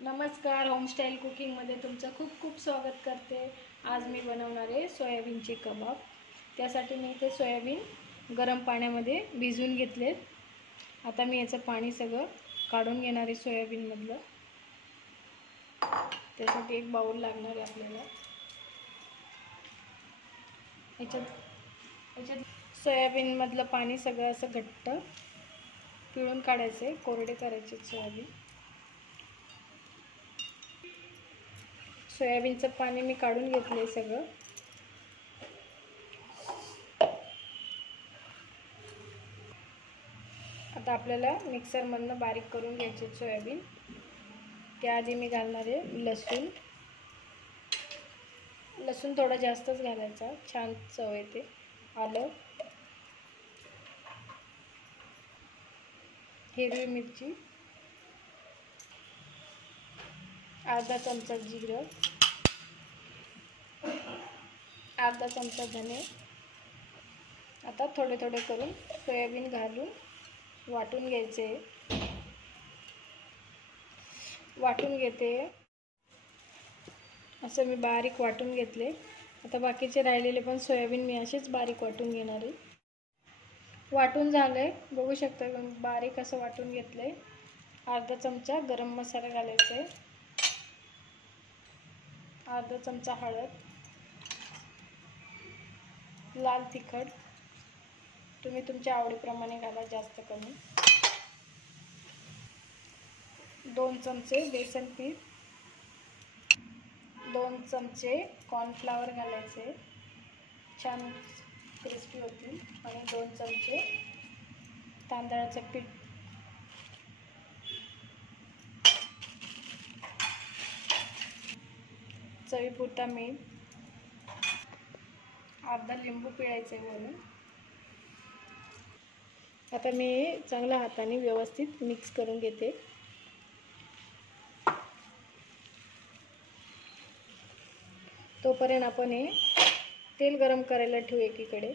नमस्कार, होमस्टाईल कुकिंगमध्ये तुमचं खूप खूप स्वागत करते। आज मी बनवणार आहे सोयाबीनचे कबाब। त्यासाठी मी इथे सोयाबीन गरम पाण्यामध्ये भिजवून घेतलेत। आता मी याचं पाणी सगळं काढून घेणार आहे सोयाबीनमधलं। त्यासाठी एक बाउल लागणार आहे आपल्याला। याच्यात सोयाबीनमधलं पाणी सगळं असं घट्ट पिळून काढायचे, कोरडे करायचे सोयाबीन। सोयाबीनचं पाणी मी काढून घेतले सगळं। आता आपल्याला मिक्सरमधनं बारीक करून घ्यायचे सोयाबीन। त्याआधी मी घालणार आहे लसूण थोडा जास्तच घालायचा, छान चव येते। आलं, हिरवी मिरची, अर्धा चमचा जिरं, अर्धा चमचा धने। आता थोडे थोडे करून सोयाबीन घालून वाटून घ्यायचे। वाटून घेते, असं मी बारीक वाटून घेतले। आता बाकीचे राहिलेले पण सोयाबीन मी असेच बारीक वाटून घेणार आहे। वाटून झालंय, बघू शकता बारीक असं वाटून घेतलंय। अर्धा चमचा गरम मसाला घालायचा आहे, अर्धा चमचा हळद, लाल तिखट तुम्ही तुमच्या आवडीप्रमाणे घाला, जास्त कमी। 2 चमचे बेसन पीठ, 2 चमचे कॉर्नफ्लॉवर घालायचे, छान क्रिस्पी होतील। आणि 2 चमचे तांदळाचं पीठ, चवीपुरता मीठ, अर्धा लिंबू पिळायचे वरून। आता मी चांगल्या हाताने व्यवस्थित मिक्स करून घेते। तोपर्यंत आपण हे तेल गरम करायला ठेवू। एकीकडे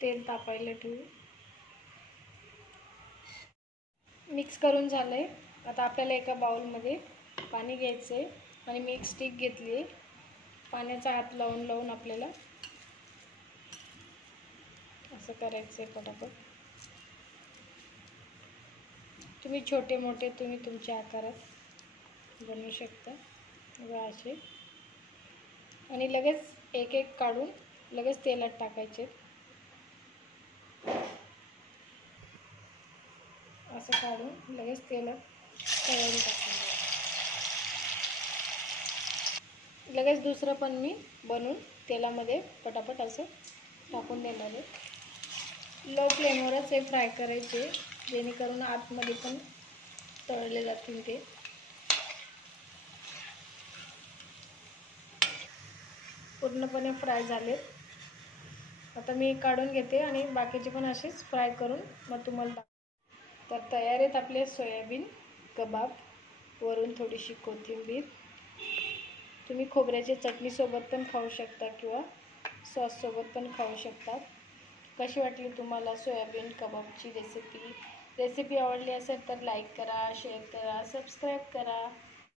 तेल तापायला ठेवू। मिक्स करून झालंय। आता आपल्याला एका बाउलमध्ये पाणी घ्यायचे आणि मी एक स्टिक घेतली। पाण्याचा हात लावून लावून आपल्याला असं करायचं आहे पटापट। तुम्ही छोटे मोठे तुम्ही तुमच्या आकारात बनवू शकता असे। आणि लगेच एक एक काढून लगेच तेलात टाकायचे, असं काढून लगेच तेलात तळून टाकायचं। लगेच दुसरं पण मी बनवून तेलामध्ये पटापट असं टाकून देणार आहे। लो फ्लेमवरच हे फ्राय करायचे, जेणेकरून आतमध्ये पण तळले जातील ते। पूर्णपणे फ्राय झाले। आता मी काढून घेते आणि बाकीचे पण असेच फ्राय करून मग तुम्हाला तर तयार आहेत आपले सोयाबीन कबाब। वरून थोडीशी कोथिंबीर, तुम्ही खोबऱ्याच्या चटणीसोबत पण खाऊ शकता किंवा सॉससोबत पण खाऊ शकता। कशी वाटली तुम्हाला सोयाबीन कबाबची रेसिपी आवडली असेल तर लाईक करा, शेअर करा, सबस्क्राईब करा।